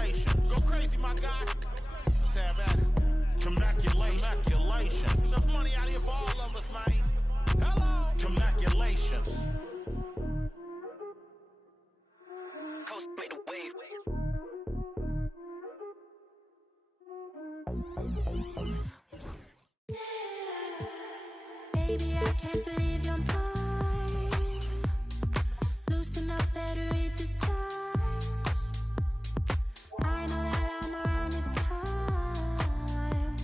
Congratulations. Go crazy, my guy. Let's have at it. Congratulations. Enough money out here for all of us, man. Hello. Congratulations. Coast made a wave. Baby, I can't believe you're mine. Loosen up, better read the signs. I know that I'm around this time.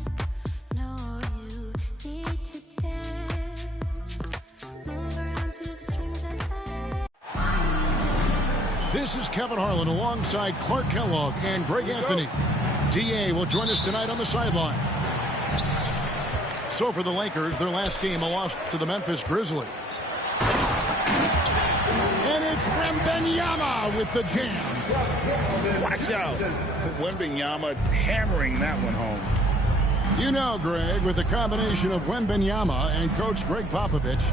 No, you need to dance. Move around to the strings and dance. This is Kevin Harlan alongside Clark Kellogg and Greg Anthony. DA will join us tonight on the sideline. So for the Lakers, their last game, a loss to the Memphis Grizzlies. And it's Wembanyama with the jam. Watch out. Wembanyama hammering that one home. You know, Greg, with the combination of Wembanyama and Coach Greg Popovich,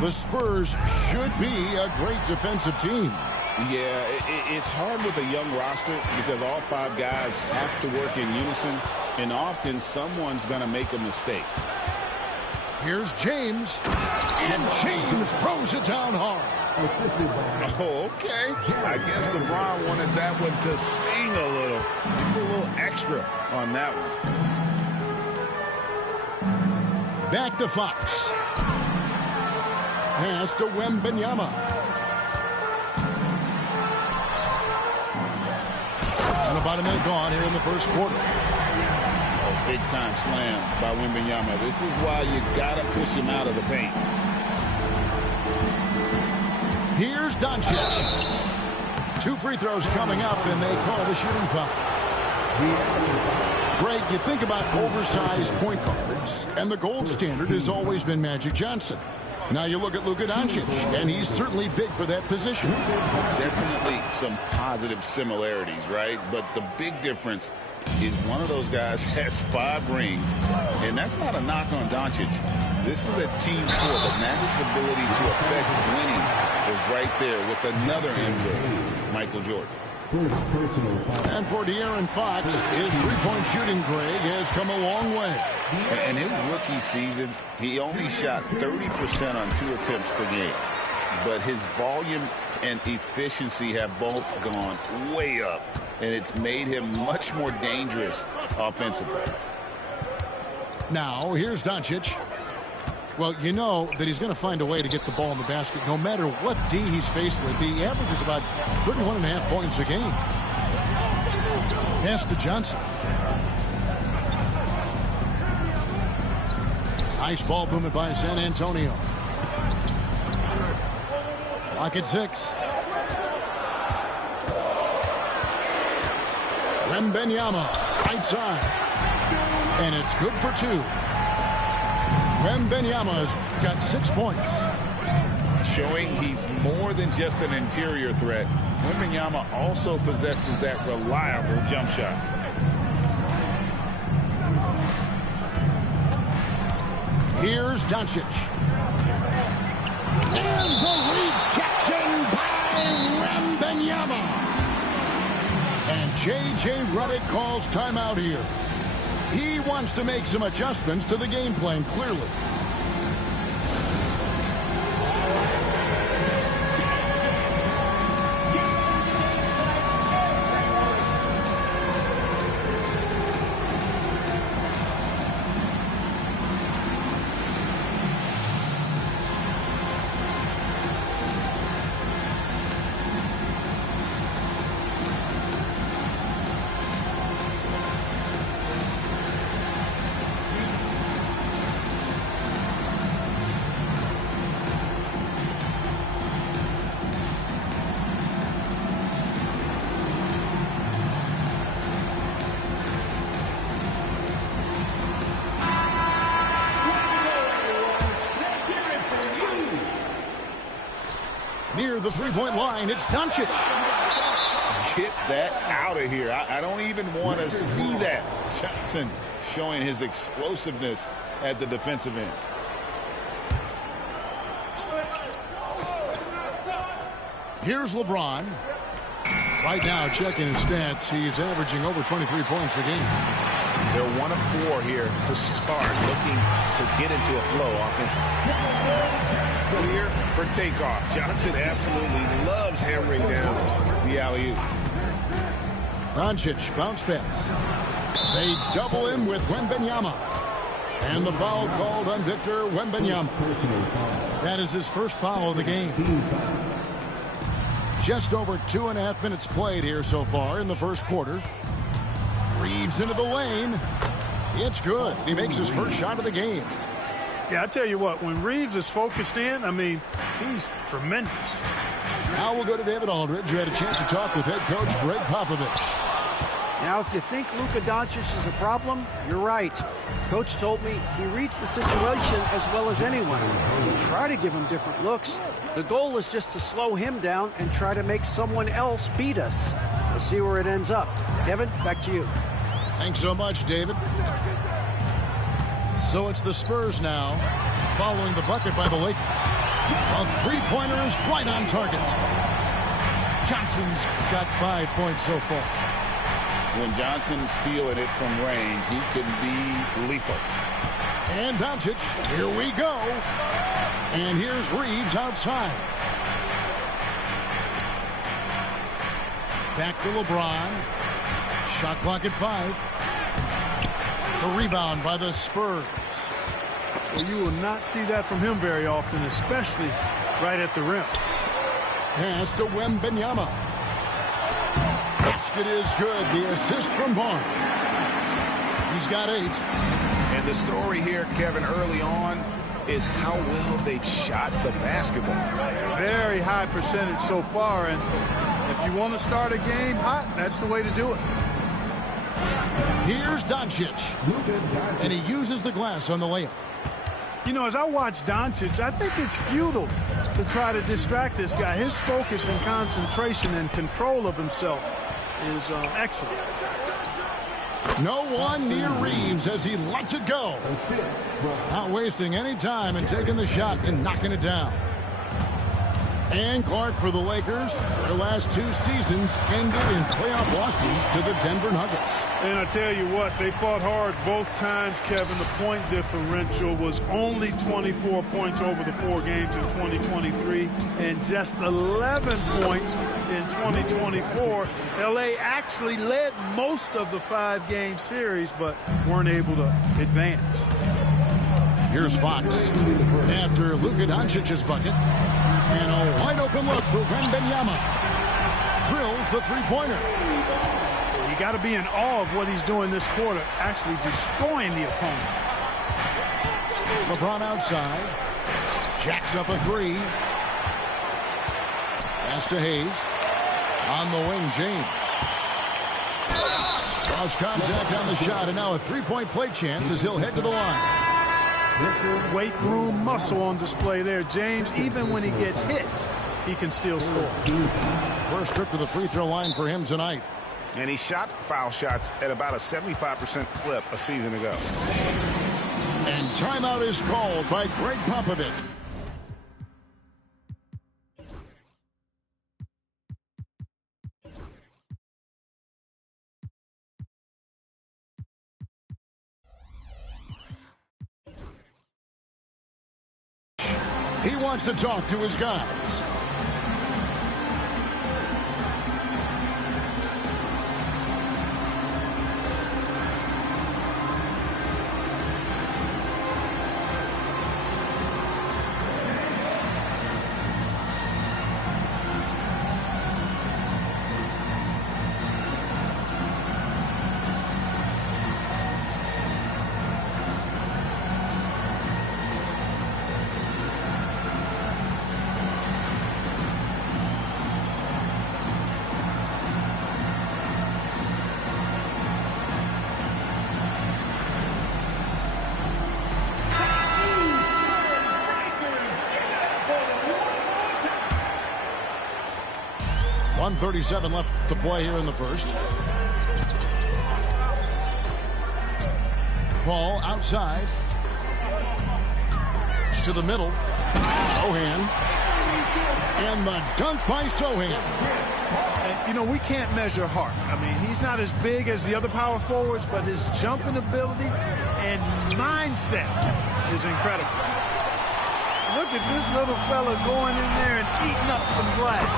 the Spurs should be a great defensive team. Yeah, it's hard with a young roster because all five guys have to work in unison, and often someone's going to make a mistake. Here's James, and James throws it down hard. Oh, okay. I guess LeBron wanted that one to sting a little. Give a little extra on that one. Back to Fox. Pass to Wembanyama. And about a minute gone here in the first quarter. Big-time slam by Wembanyama. This is why you got to push him out of the paint. Here's Doncic. 2 free throws coming up, and they call the shooting foul. Greg, you think about oversized point guards, and the gold standard has always been Magic Johnson. Now you look at Luka Doncic, and he's certainly big for that position. Definitely some positive similarities, right? But the big difference is one of those guys has 5 rings, and that's not a knock on Doncic. This is a team sport. The Magic's ability to affect winning is right there with another MJ, Michael Jordan. And for De'Aaron Fox, his three-point shooting, Greg, has come a long way. In his rookie season, he only shot 30% on 2 attempts per game. But his volume and efficiency have both gone way up, and it's made him much more dangerous offensively. Now, here's Doncic. Well, you know that he's going to find a way to get the ball in the basket no matter what D he's faced with. The average is about 31.5 points a game. Pass to Johnson. Nice ball movement by San Antonio. Clock at 6. Wembanyama, right side. And it's good for 2. Wembanyama's got 6 points. Showing he's more than just an interior threat. Wembanyama also possesses that reliable jump shot. Here's Doncic. And the rejection by Wembanyama. And J.J. Redick calls timeout here. He wants to make some adjustments to the game plan, clearly. Near the three-point line, it's Doncic. Get that out of here. I don't even want to see that. Johnson showing his explosiveness at the defensive end. Here's LeBron. Right now, checking his stats, he's averaging over 23 points a game. They're 1 of 4 here to start, looking to get into a flow offensively. Clear for takeoff. Johnson absolutely loves hammering down the alley-oop. Doncic bounce pass. They double him with Wembanyama. And the foul called on Victor Wembanyama. That is his first foul of the game. Just over 2.5 minutes played here so far in the first quarter. Reeves into the lane. It's good. He makes his first shot of the game. Yeah, I tell you what, when Reeves is focused in, I mean, he's tremendous. Now we'll go to David Aldridge, who had a chance to talk with head coach Greg Popovich. Now, if you think Luka Doncic is a problem, you're right. Coach told me he reads the situation as well as anyone. He'll try to give him different looks. The goal is just to slow him down and try to make someone else beat us. We'll see where it ends up. Kevin, back to you. Thanks so much, David. So it's the Spurs now, following the bucket by the Lakers. A three-pointer is right on target. Johnson's got 5 points so far. When Johnson's feeling it from range, he can be lethal. And Doncic, here we go. And here's Reeves outside. Back to LeBron. Shot clock at 5. The rebound by the Spurs. Well, you will not see that from him very often, especially right at the rim. Pass to Wembanyama. Basket is good. The assist from Barnes. He's got 8. And the story here, Kevin, early on is how well they've shot the basketball. Very high percentage so far, and if you want to start a game hot, that's the way to do it. Here's Doncic. And he uses the glass on the layup. You know, as I watch Doncic, I think it's futile to try to distract this guy. His focus and concentration and control of himself is excellent. No one near Reeves as he lets it go. Not wasting any time and taking the shot and knocking it down. And Clark for the Lakers. Their last 2 seasons ended in playoff losses to the Denver Nuggets. And I tell you what, they fought hard both times, Kevin. The point differential was only 24 points over the 4 games in 2023 and just 11 points in 2024. LA actually led most of the 5-game series, but weren't able to advance. Here's Fox after Luka Doncic's bucket. And a wide-open look for Wembanyama. Drills the three-pointer. You got to be in awe of what he's doing this quarter, actually destroying the opponent. LeBron outside. Jacks up a 3. Pass to Hayes. On the wing, James. Draws contact on the shot, and now a 3-point play chance as he'll head to the line. Weight room muscle on display there, James. Even when he gets hit, he can still score. First trip to the free throw line for him tonight. And he shot foul shots at about a 75% clip a season ago. And timeout is called by Greg Popovich. He wants to talk to his guys. .137 left to play here in the first. Paul outside. To the middle. Sohan. And the dunk by Sohan. And, you know, we can't measure heart. I mean, he's not as big as the other power forwards, but his jumping ability and mindset is incredible. Look at this little fella going in there and eating up some glass.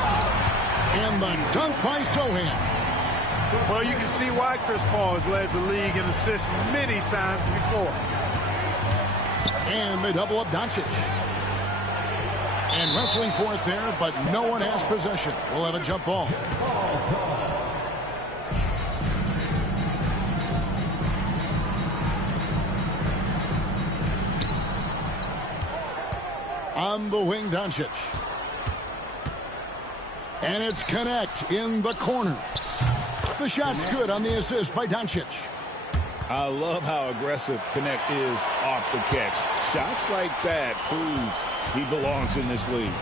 And the dunk by Sohan. Well, you can see why Chris Paul has led the league in assists many times before. And they double up Doncic. And wrestling for it there, but no one has possession. We'll have a jump ball. On the wing, Doncic. And it's Connect in the corner. The shot's good on the assist by Doncic. I love how aggressive Connect is off the catch. Shots like that proves he belongs in this league.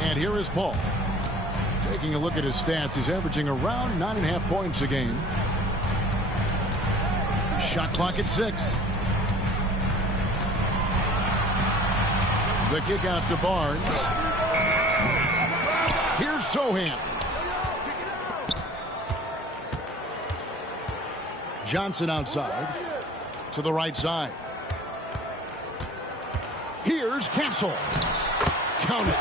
And here is Paul. Taking a look at his stats, he's averaging around 9.5 points a game. Shot clock at 6. The kick out to Barnes. Here's Sohan. Johnson outside to the right side. Here's Castle. Count it.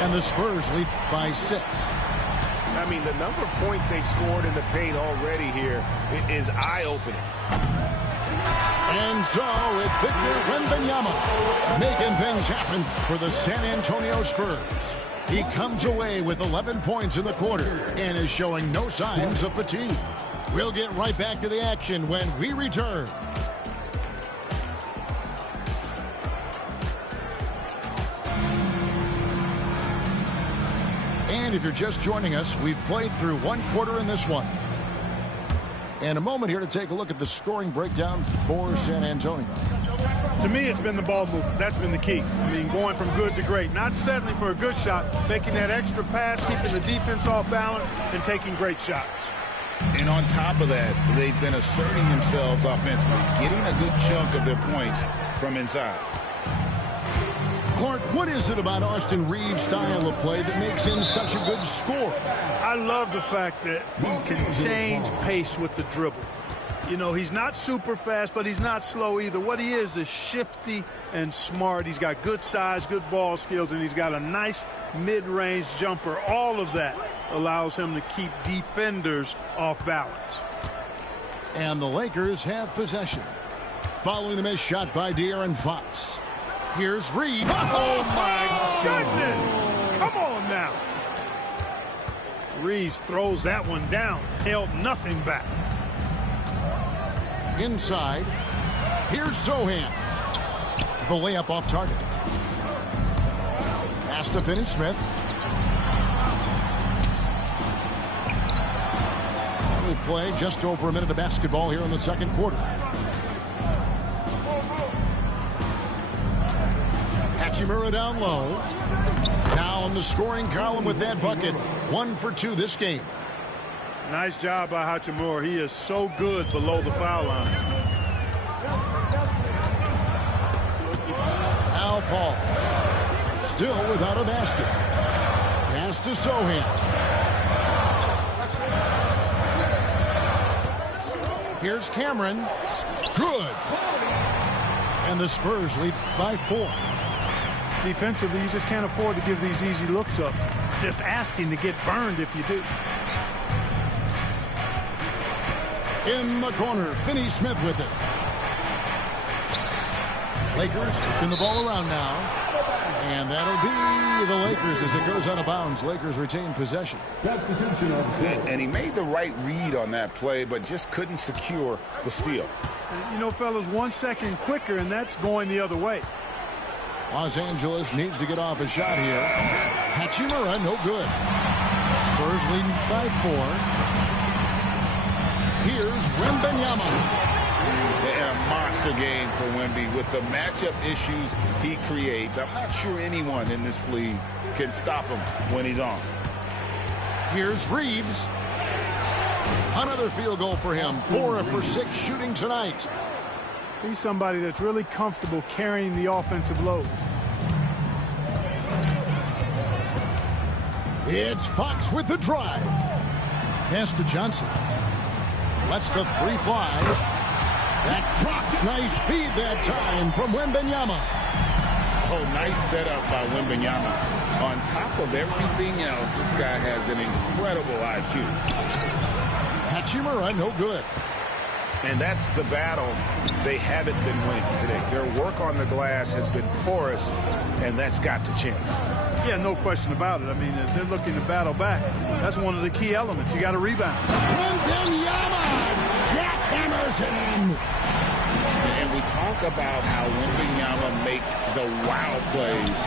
And the Spurs lead by 6. I mean, the number of points they've scored in the paint already here is eye-opening. And so it's Victor Wembanyama making things happen for the San Antonio Spurs. He comes away with 11 points in the quarter and is showing no signs of fatigue. We'll get right back to the action when we return. And if you're just joining us, we've played through one quarter in this one. And a moment here to take a look at the scoring breakdown for San Antonio. To me, it's been the ball movement. That's been the key. I mean, going from good to great. Not settling for a good shot, making that extra pass, keeping the defense off balance, and taking great shots. And on top of that, they've been asserting themselves offensively, getting a good chunk of their points from inside. Clark, what is it about Austin Reeves' style of play that makes him such a good scorer? I love the fact that he can change pace with the dribble. You know, he's not super fast, but he's not slow either. What he is shifty and smart. He's got good size, good ball skills, and he's got a nice mid-range jumper. All of that allows him to keep defenders off balance. And the Lakers have possession. Following the missed shot by De'Aaron Fox. Here's Reeves. Oh, my goodness. Come on now. Reeves throws that one down. Held nothing back. Inside. Here's Sohan. The layup off target. Pass to Finney-Smith. We play just over a minute of basketball here in the second quarter. Hachimura down low. Now on the scoring column with that bucket. 1 for 2 this game. Nice job by Hachimura. He is so good below the foul line. Al Paul. Still without a basket. Pass to Sohan. Here's Cameron. Good. And the Spurs lead by 4. Defensively, you just can't afford to give these easy looks up. Just asking to get burned if you do. In the corner, Finney-Smith with it. Lakers spin the ball around now. And that'll be the Lakers as it goes out of bounds. Lakers retain possession. And he made the right read on that play, but just couldn't secure the steal. You know, fellas, 1 second quicker, and that's going the other way. Los Angeles needs to get off a shot here. Hachimura, no good. Spurs leading by 4. Here's Wembanyama. Yeah, monster game for Wemby with the matchup issues he creates. I'm not sure anyone in this league can stop him when he's on. Here's Reeves. Another field goal for him. 4 for 6 shooting tonight. He's somebody that's really comfortable carrying the offensive load. It's Fox with the drive. Pass to Johnson. Lets the three fly. That drops. Nice speed that time from Wembanyama. Oh, nice setup by Wembanyama. On top of everything else, this guy has an incredible IQ. Hachimura, no good. And that's the battle they haven't been winning today. Their work on the glass has been porous, and that's got to change. Yeah, no question about it. I mean, if they're looking to battle back, that's one of the key elements. You got to rebound. Wembanyama jackhammers in. And we talk about how Wembanyama makes the wow plays.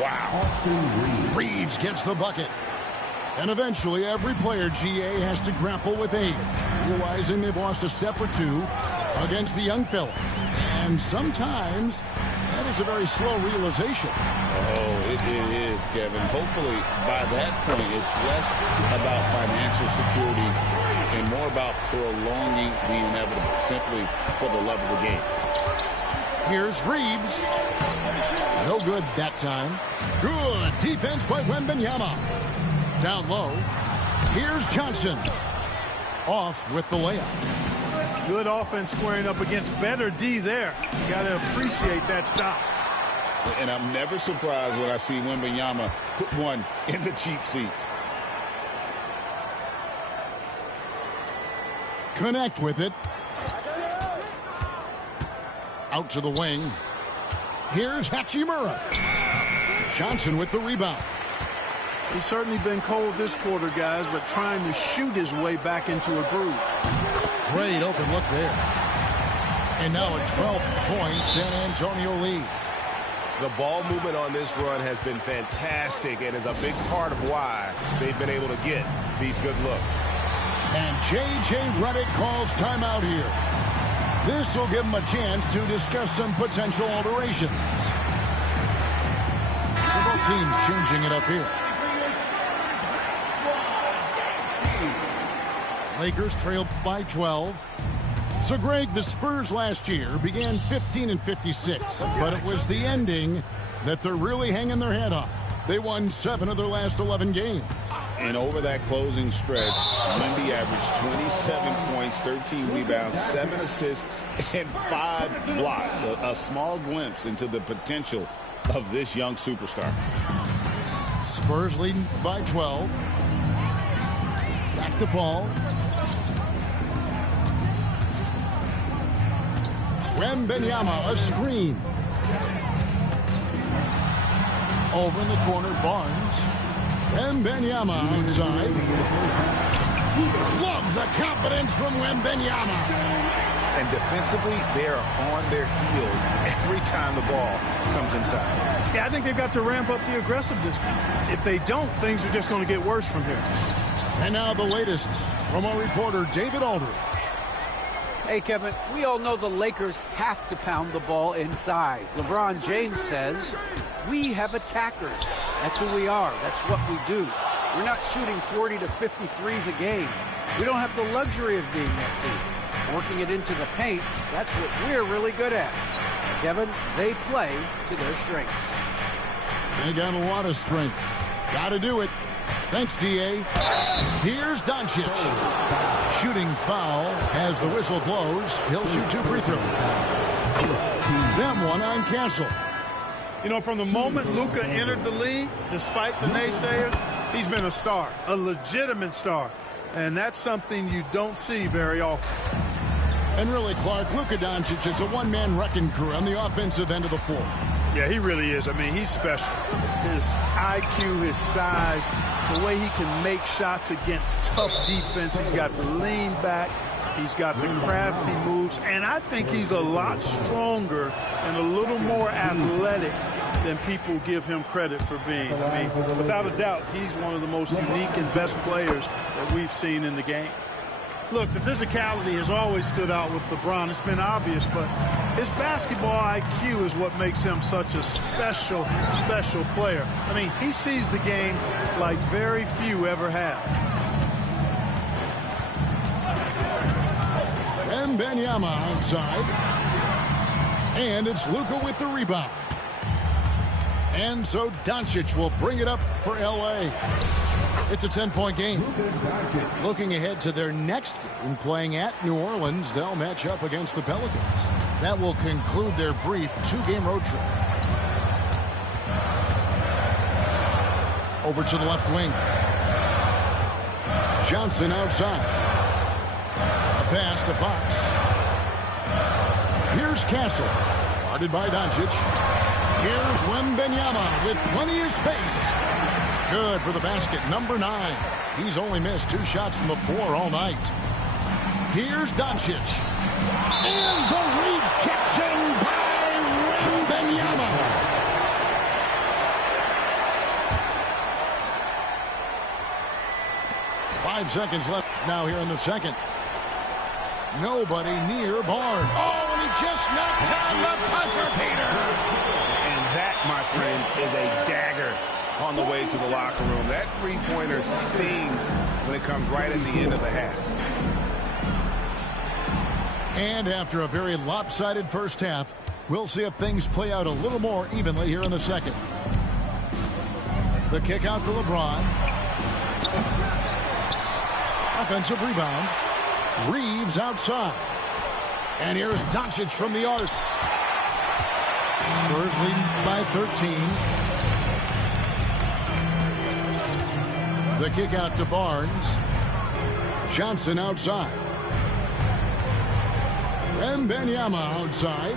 Wow. Reeves gets the bucket. And eventually, every player, GA, has to grapple with age, realizing they've lost a step or two against the young fellas. And sometimes, that is a very slow realization. Oh, it is, Kevin. Hopefully, by that point, it's less about financial security and more about prolonging the inevitable, simply for the love of the game. Here's Reeves. No good that time. Good defense by Wembanyama. Down low. Here's Johnson. Off with the layup. Good offense squaring up against better D there. You got to appreciate that stop. And I'm never surprised when I see Wembanyama put one in the cheap seats. Connect with it. Out to the wing. Here's Hachimura. Johnson with the rebound. He's certainly been cold this quarter, guys, but trying to shoot his way back into a groove. Great open look there. And now a 12-point San Antonio lead. The ball movement on this run has been fantastic and is a big part of why they've been able to get these good looks. And J.J. Redick calls timeout here. This will give him a chance to discuss some potential alterations. Several teams changing it up here. Lakers trailed by 12. So, Greg, the Spurs last year began 15-56, but it was the ending that they're really hanging their head on. They won 7 of their last 11 games. And over that closing stretch, Wemby averaged 27 points, 13 rebounds, 7 assists, and 5 blocks. A small glimpse into the potential of this young superstar. Spurs leading by 12. Back to Paul. Wembanyama, a screen. Over in the corner, Barnes. Wembanyama outside. Love the confidence from Wembanyama. And defensively, they are on their heels every time the ball comes inside. Yeah, I think they've got to ramp up the aggressiveness. If they don't, things are just going to get worse from here. And now the latest from our reporter, David Aldridge. Hey, Kevin, we all know the Lakers have to pound the ball inside. LeBron James says, we have attackers. That's who we are. That's what we do. We're not shooting 40 to 50 threes a game. We don't have the luxury of being that team. Working it into the paint, that's what we're really good at. Kevin, they play to their strengths. They got a lot of strength. Got to do it. Thanks, D.A. Here's Doncic. Shooting foul as the whistle blows. He'll shoot 2 free throws. Them one on Castle. You know, from the moment Luka entered the league, despite the naysayers, he's been a star, a legitimate star. And that's something you don't see very often. And really, Clark, Luka Doncic is a one-man wrecking crew on the offensive end of the floor. Yeah, he really is. I mean, he's special. His IQ, his size, the way he can make shots against tough defense. He's got the lean back. He's got the crafty moves. And I think he's a lot stronger and a little more athletic than people give him credit for being. I mean, without a doubt, he's one of the most unique and best players that we've seen in the game. Look, the physicality has always stood out with LeBron. It's been obvious, but his basketball IQ is what makes him such a special, special player. I mean, he sees the game like very few ever have. Wembanyama outside. And it's Luka with the rebound. And so Doncic will bring it up for L.A. It's a 10-point game. Looking ahead to their next game, playing at New Orleans, they'll match up against the Pelicans. That will conclude their brief 2-game road trip. Over to the left wing. Johnson outside. A pass to Fox. Here's Castle. Guarded by Doncic. Here's Wembanyama with plenty of space. Good for the basket, number 9. He's only missed 2 shots from the floor all night. Here's Doncic. And the rejection by Wembanyama. 5 seconds left now here in the second. Nobody near Barnes. Oh, and he just knocked down the buzzer beater. And that, my friends, is a dagger on the way to the locker room. That three-pointer stings when it comes right at the end of the half. And after a very lopsided first half, we'll see if things play out a little more evenly here in the second. The kick out to LeBron. Offensive rebound. Reeves outside. And here's Doncic from the arc. Spurs leading by 13. The kick out to Barnes. Johnson outside. Wembanyama outside.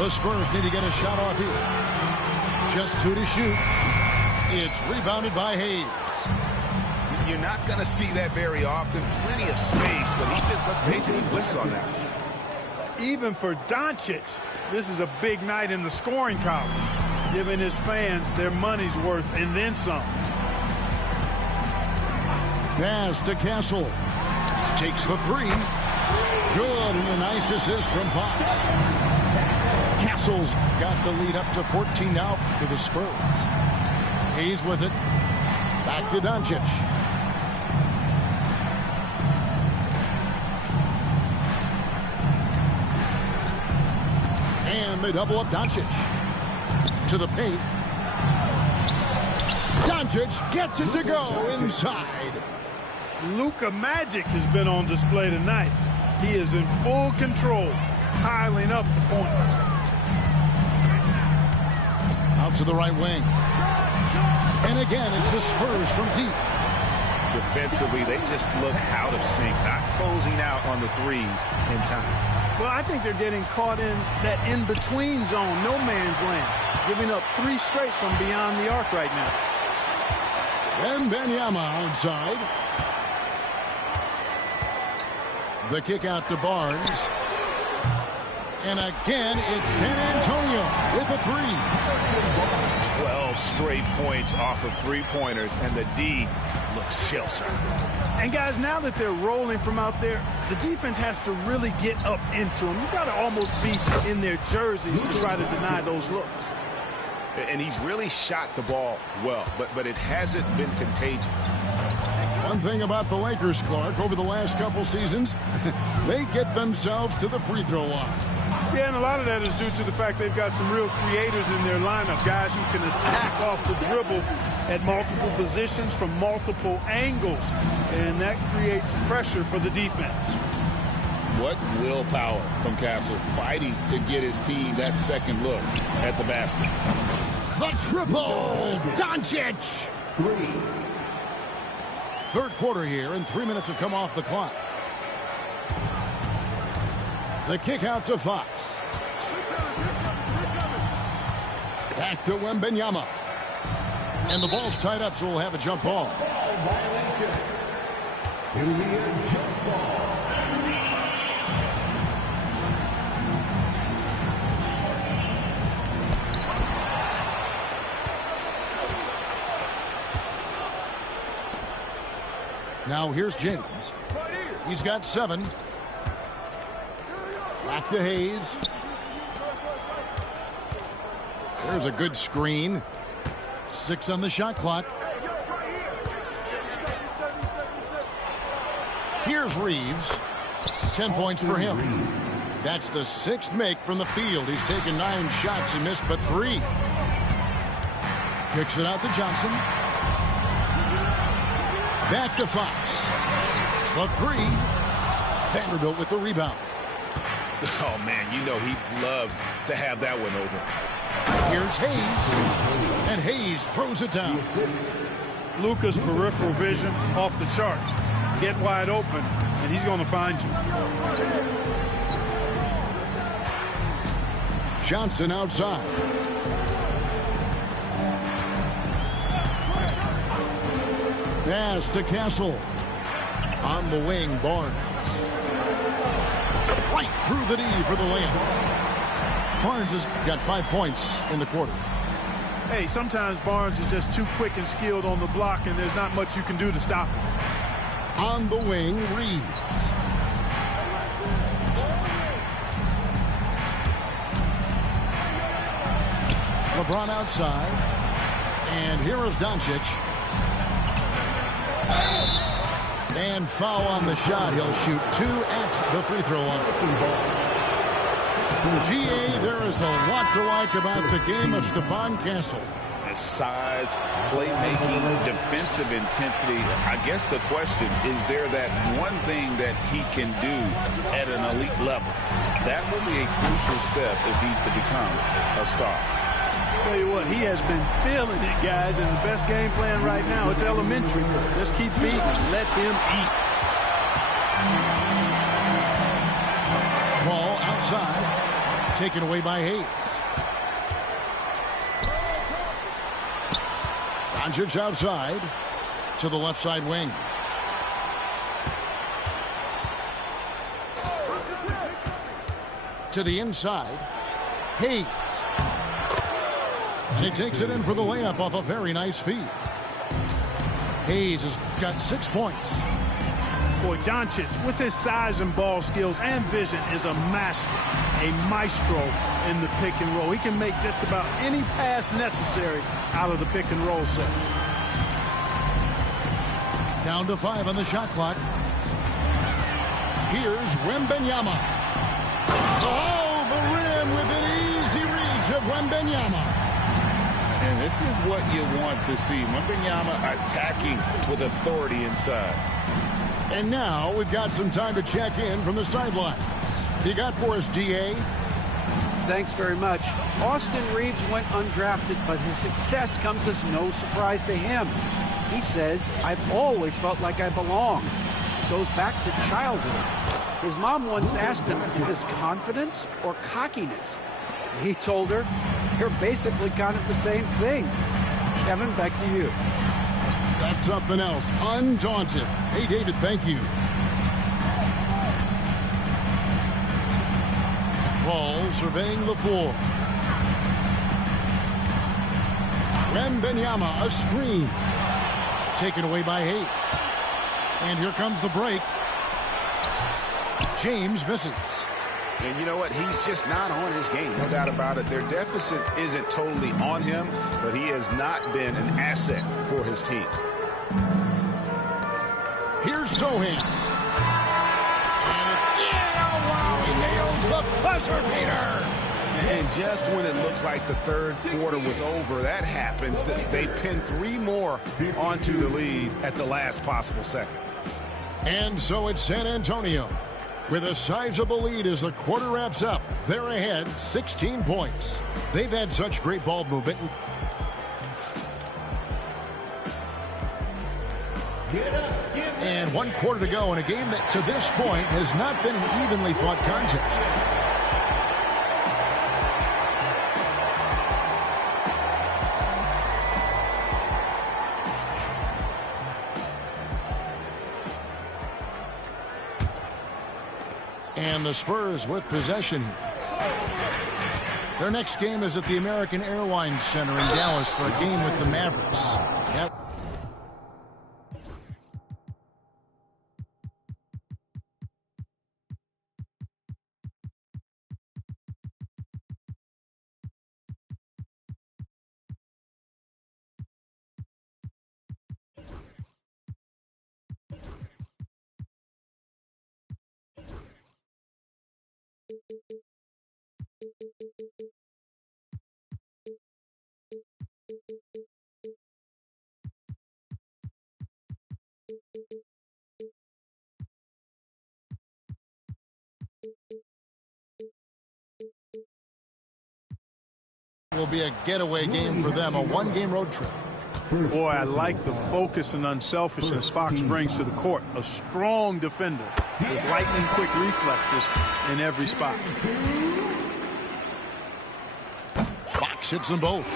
The Spurs need to get a shot off here. Just 2 to shoot. It's rebounded by Hayes. You're not going to see that very often. Plenty of space, but he just, let's face it, he whiffs on that. Even for Doncic, this is a big night in the scoring column, giving his fans their money's worth and then some. Pass to Castle. Takes the 3. Good, and a nice assist from Fox. Castle's got the lead up to 14 now for the Spurs. He's with it. Back to Doncic. And they double up Doncic. To the paint. Doncic gets it to go inside. Luka Magic has been on display tonight. He is in full control, piling up the points. Out to the right wing. And again, it's the Spurs from deep. Defensively, they just look out of sync, not closing out on the threes in time. Well, I think they're getting caught in that in-between zone, no man's land, giving up 3 straight from beyond the arc right now. Wembanyama outside. The kick out to Barnes. And again, it's San Antonio with a 3. 12 straight points off of 3-pointers, and the D looks shell-shocked. And guys, now that they're rolling from out there, the defense has to really get up into them. You've got to almost be in their jerseys to try to deny those looks. And he's really shot the ball well, but it hasn't been contagious. One thing about the Lakers, Clark, over the last couple seasons, they get themselves to the free throw line. Yeah, and a lot of that is due to the fact they've got some real creators in their lineup, guys who can attack off the dribble at multiple positions from multiple angles, and that creates pressure for the defense. What willpower from Castle, fighting to get his team that second look at the basket. The triple, Doncic. 3. Third quarter here, and 3 minutes have come off the clock. The kick out to Fox. Back to Wembanyama. And the ball's tied up, so we'll have a jump ball. It'll be a jump ball. Now here's James. He's got 7. Back to Hayes. There's a good screen. 6 on the shot clock. Here's Reeves. 10 points for him. That's the 6th make from the field. He's taken 9 shots and missed but 3. Kicks it out to Johnson. Back to Fox. The 3. Vanderbilt with the rebound. Oh, man, you know he'd love to have that one over. Here's Hayes. And Hayes throws it down. Luka's peripheral vision off the charts. Get wide open, and he's going to find you. Johnson outside. Pass to Castle. On the wing, Barnes. Right through the D for the layup. Barnes has got 5 points in the quarter. Hey, sometimes Barnes is just too quick and skilled on the block, and there's not much you can do to stop him. On the wing, Reeves. LeBron outside. And here is Doncic. And foul on the shot. He'll shoot 2 at the free throw line. GA, there is a lot to like about the game of Stephon Castle. His size, playmaking, defensive intensity. I guess the question, is there that one thing that he can do at an elite level? That will be a crucial step if he's to become a star. Tell you what, he has been feeling it, guys, and the best game plan right now, it's elementary. Let's keep feeding him. Let him eat. Ball outside, taken away by Hayes. Doncic outside to the left side wing. To the inside, Hayes. And he takes it in for the layup off a very nice feed. Hayes has got 6 points. Boy, Doncic, with his size and ball skills and vision, is a master, a maestro in the pick and roll. He can make just about any pass necessary out of the pick and roll set. Down to 5 on the shot clock. Here's Wembanyama. Oh, the rim with an easy reach of Wembanyama. And this is what you want to see. Wembanyama attacking with authority inside. And now we've got some time to check in from the sidelines. You got for us, DA? Thanks very much. Austin Reeves went undrafted, but his success comes as no surprise to him. He says, I've always felt like I belong. It goes back to childhood. His mom once asked him, is this confidence or cockiness? He told her, you're basically kind of the same thing. Kevin, back to you. That's something else. Undaunted. Hey, David, thank you. Ball surveying the floor. Wembanyama, a screen. Taken away by Hayes. And here comes the break. James misses. And you know what? He's just not on his game. No doubt about it. Their deficit isn't totally on him, but he has not been an asset for his team. Here's Sohan. And it's oh, wow, he nails the buzzer beater. And just when it looked like the third quarter was over, that happens. They pin 3 more onto the lead at the last possible second. And so it's San Antonio with a sizable lead as the quarter wraps up. They're ahead 16 points. They've had such great ball movement. And 1 quarter to go in a game that to this point has not been an evenly fought contest. And the Spurs with possession. Their next game is at the American Airlines Center in Dallas for a game with the Mavericks. Yep. Will be a getaway game for them, a one-game road trip. Boy, I like the focus and unselfishness Fox brings to the court. A strong defender with lightning-quick reflexes in every spot. Fox hits them both.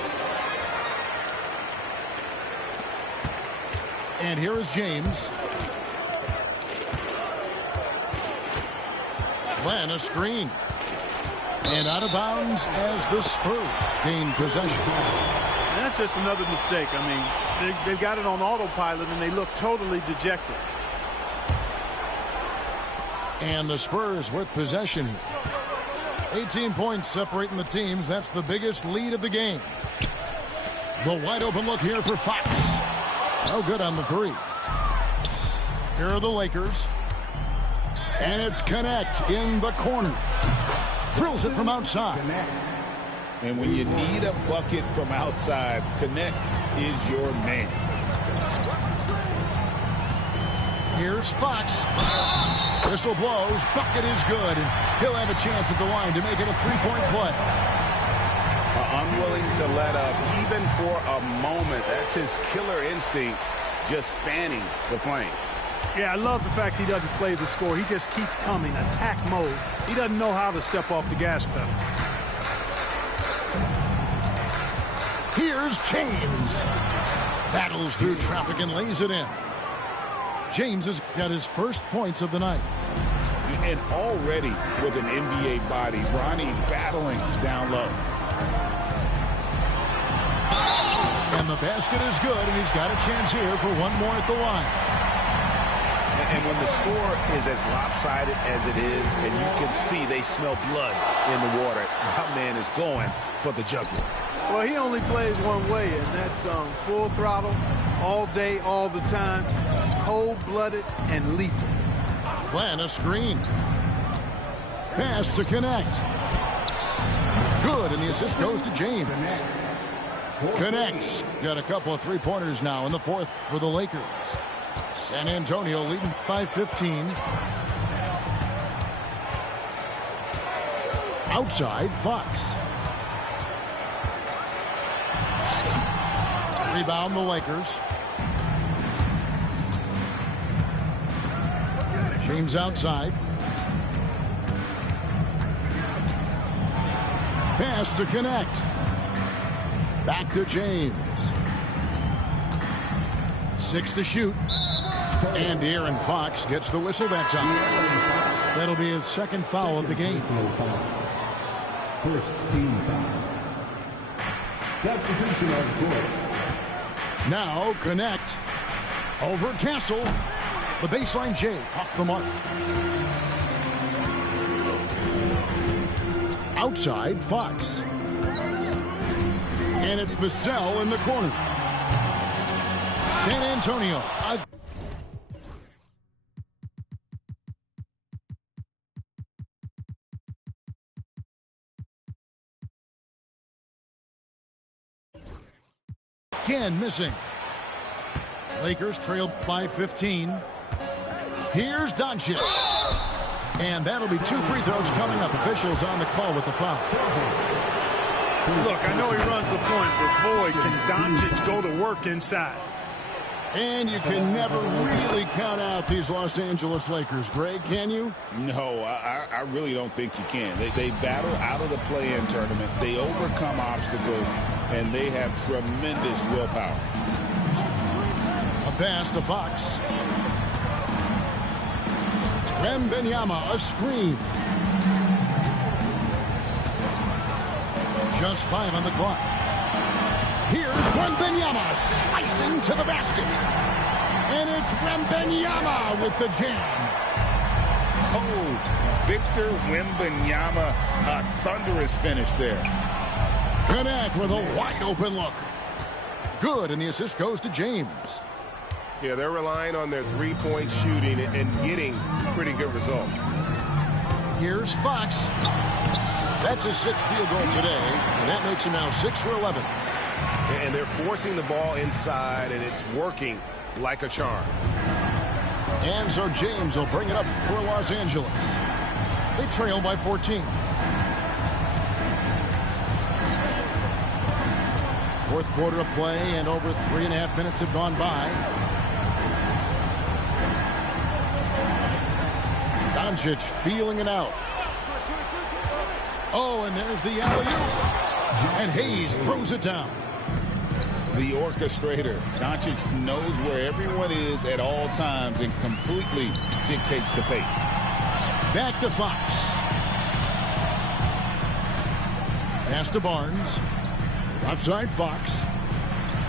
And here is James. Glenn, a screen. And out of bounds as the Spurs gain possession. And that's just another mistake. I mean, they've got it on autopilot, and they look totally dejected. And the Spurs with possession. 18 points separating the teams. That's the biggest lead of the game. The wide open look here for Fox. No good on the three. Here are the Lakers. And it's Connect in the corner. Drills it from outside. And when you need a bucket from outside, Connect is your man. Here's Fox. Whistle blows. Bucket is good. And he'll have a chance at the line to make it a three-point play. Unwilling to let up even for a moment. That's his killer instinct, just fanning the flame. Yeah, I love the fact he doesn't play the score. He just keeps coming, attack mode. He doesn't know how to step off the gas pedal. Here's James. Battles through traffic and lays it in. James has got his first points of the night. And already with an NBA body, Ronnie battling down low. And the basket is good, and he's got a chance here for one more at the line. And when the score is as lopsided as it is, and you can see they smell blood in the water, my man is going for the jugular. Well, he only plays one way, and that's full throttle, all day, all the time, cold-blooded and lethal. Plan a screen. Pass to Connect. Good, and the assist goes to James. Connects. Got a couple of three-pointers now in the fourth for the Lakers. San Antonio leading by 15. Outside, Fox. Rebound the Lakers. James outside. Pass to Connect. Back to James. 6 to shoot. And Aaron Fox gets the whistle that time. That'll be his second foul of the game. First team foul. Substitution on court. Now Connect. Over Castle. The baseline J off the mark. Outside Fox. And it's Vassell in the corner. San Antonio. Again missing. Lakers trailed by 15. Here's Doncic. And that'll be 2 free throws coming up. Officials on the call with the foul. Look, I know he runs the point, but boy, can Doncic go to work inside. And you can never really count out these Los Angeles Lakers, Greg, can you? No, I really don't think you can. They battle out of the play-in tournament. They overcome obstacles, and they have tremendous willpower. A pass to Fox. Wembanyama, a screen. Just 5 on the clock. Here's Wembanyama slicing to the basket. And it's Wembanyama with the jam. Oh, Victor Wembanyama, a thunderous finish there. Connect with a wide open look. Good, and the assist goes to James. Yeah, they're relying on their three-point shooting and getting pretty good results. Here's Fox. That's his 6th field goal today, and that makes him now 6 for 11. And they're forcing the ball inside, and it's working like a charm. And so James will bring it up for Los Angeles. They trail by 14. Fourth quarter of play, and over 3.5 minutes have gone by. Doncic feeling it out. Oh, and there's the alley-oop. And Hayes throws it down. The orchestrator. Doncic knows where everyone is at all times and completely dictates the pace. Back to Fox. Pass to Barnes. Left side, Fox.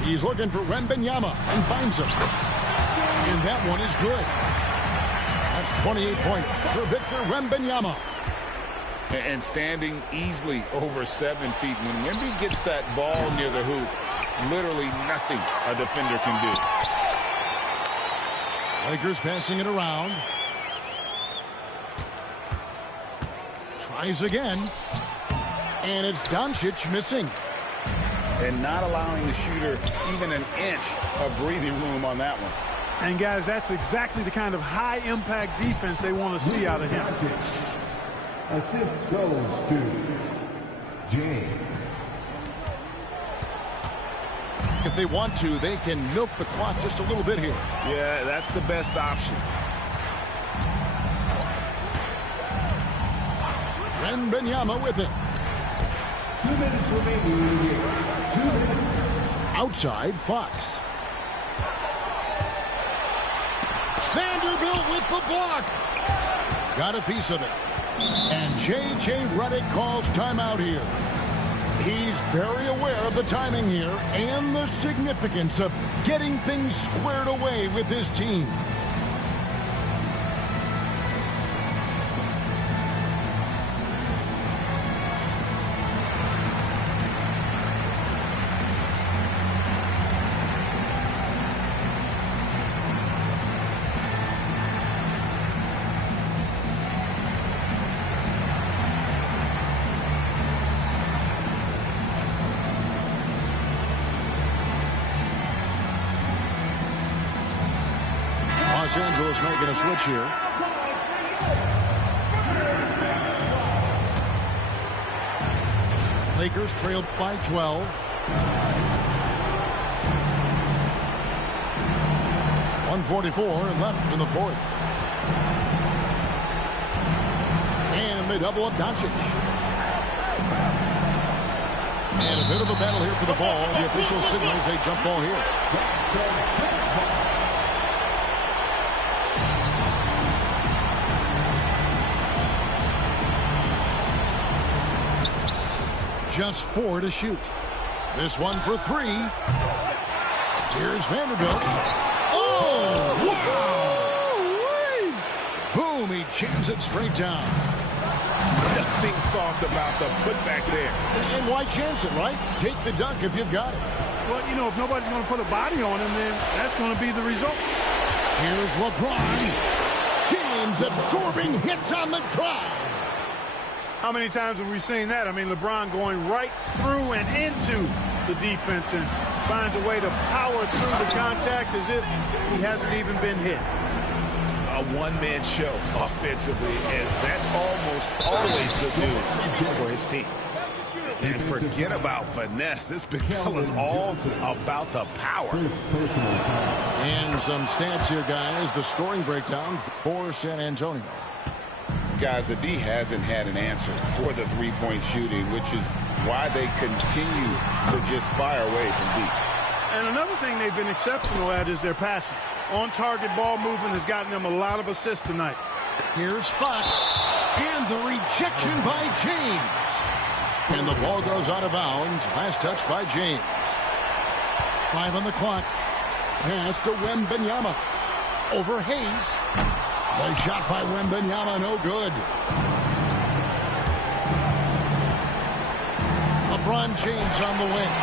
He's looking for Wembanyama and finds him. And that one is good. That's 28 points for Victor Wembanyama. And standing easily over 7 feet. When Wemby gets that ball near the hoop, literally nothing a defender can do. Lakers passing it around. Tries again. And it's Doncic missing. And not allowing the shooter even an inch of breathing room on that one. And, guys, that's exactly the kind of high-impact defense they want to see out of him. Assist goes to James. If they want to, they can milk the clock just a little bit here. Yeah, that's the best option. Wembanyama with it. 2 minutes remaining in the game. 2 minutes. Outside, Fox. Vanderbilt with the block. Got a piece of it. And J.J. Redick calls timeout here. He's very aware of the timing here and the significance of getting things squared away with his team. Los Angeles making a switch here. Lakers trailed by 12. 1:44 left in the fourth. And they double up Doncic. And a bit of a battle here for the ball. The official signals a jump ball here. Just 4 to shoot. This one for 3. Here's Vanderbilt. Oh, wow! Boom, he jams it straight down. Nothing soft about the putback there. And why chance it, right? Take the dunk if you've got it. Well, you know, if nobody's going to put a body on him, then that's going to be the result. Here's LeBron. James absorbing hits on the drive. How many times have we seen that? I mean, LeBron going right through and into the defense and finds a way to power through the contact as if he hasn't even been hit. A one-man show offensively, and that's almost always good news for his team. And forget about finesse. This big fella's all about the power. And some stats here, guys. The scoring breakdown for San Antonio. Guys, the D hasn't had an answer for the three-point shooting, which is why they continue to just fire away from deep. And another thing they've been exceptional at is their passing. On-target ball movement has gotten them a lot of assists tonight. Here's Fox. And the rejection by James. And the ball goes out of bounds. Last touch by James. 5 on the clock. Pass to Wembanyama. Over Hayes. Nice shot by Wembanyama, no good. LeBron James on the wing.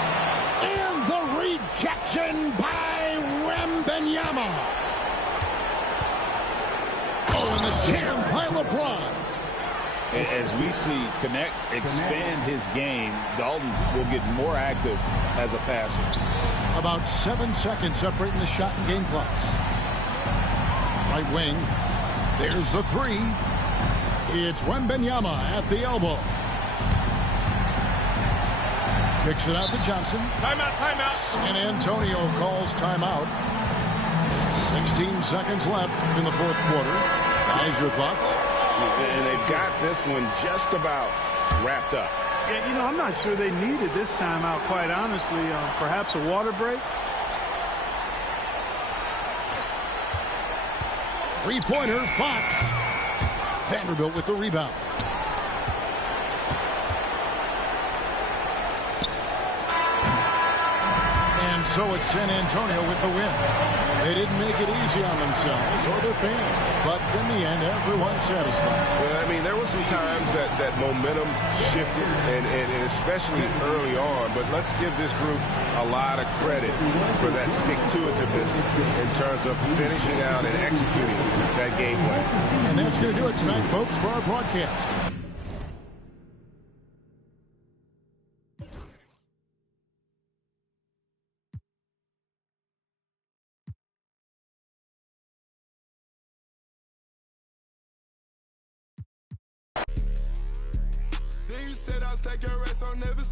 And the rejection by Wembanyama. Oh, and the jam by LeBron. As we see Connect expand his game, Dalton will get more active as a passer. About 7 seconds separating the shot and game clocks. Right wing. There's the three. It's Wembanyama at the elbow. Kicks it out to Johnson. Timeout, timeout. San Antonio calls timeout. 16 seconds left in the fourth quarter. Guys, your thoughts? And they've got this one just about wrapped up. Yeah, you know, I'm not sure they needed this timeout, quite honestly. Perhaps a water break? Three-pointer, Fox. Vanderbilt with the rebound. And so it's San Antonio with the win. They didn't make it easy on themselves or their fans, but in the end, everyone's satisfied. Well, I mean, there were some times that momentum shifted, and especially early on, but let's give this group a lot of credit for that stick-to-itiveness in terms of finishing out and executing that game plan. And that's going to do it tonight, folks, for our broadcast. Then you said I was taking rest on never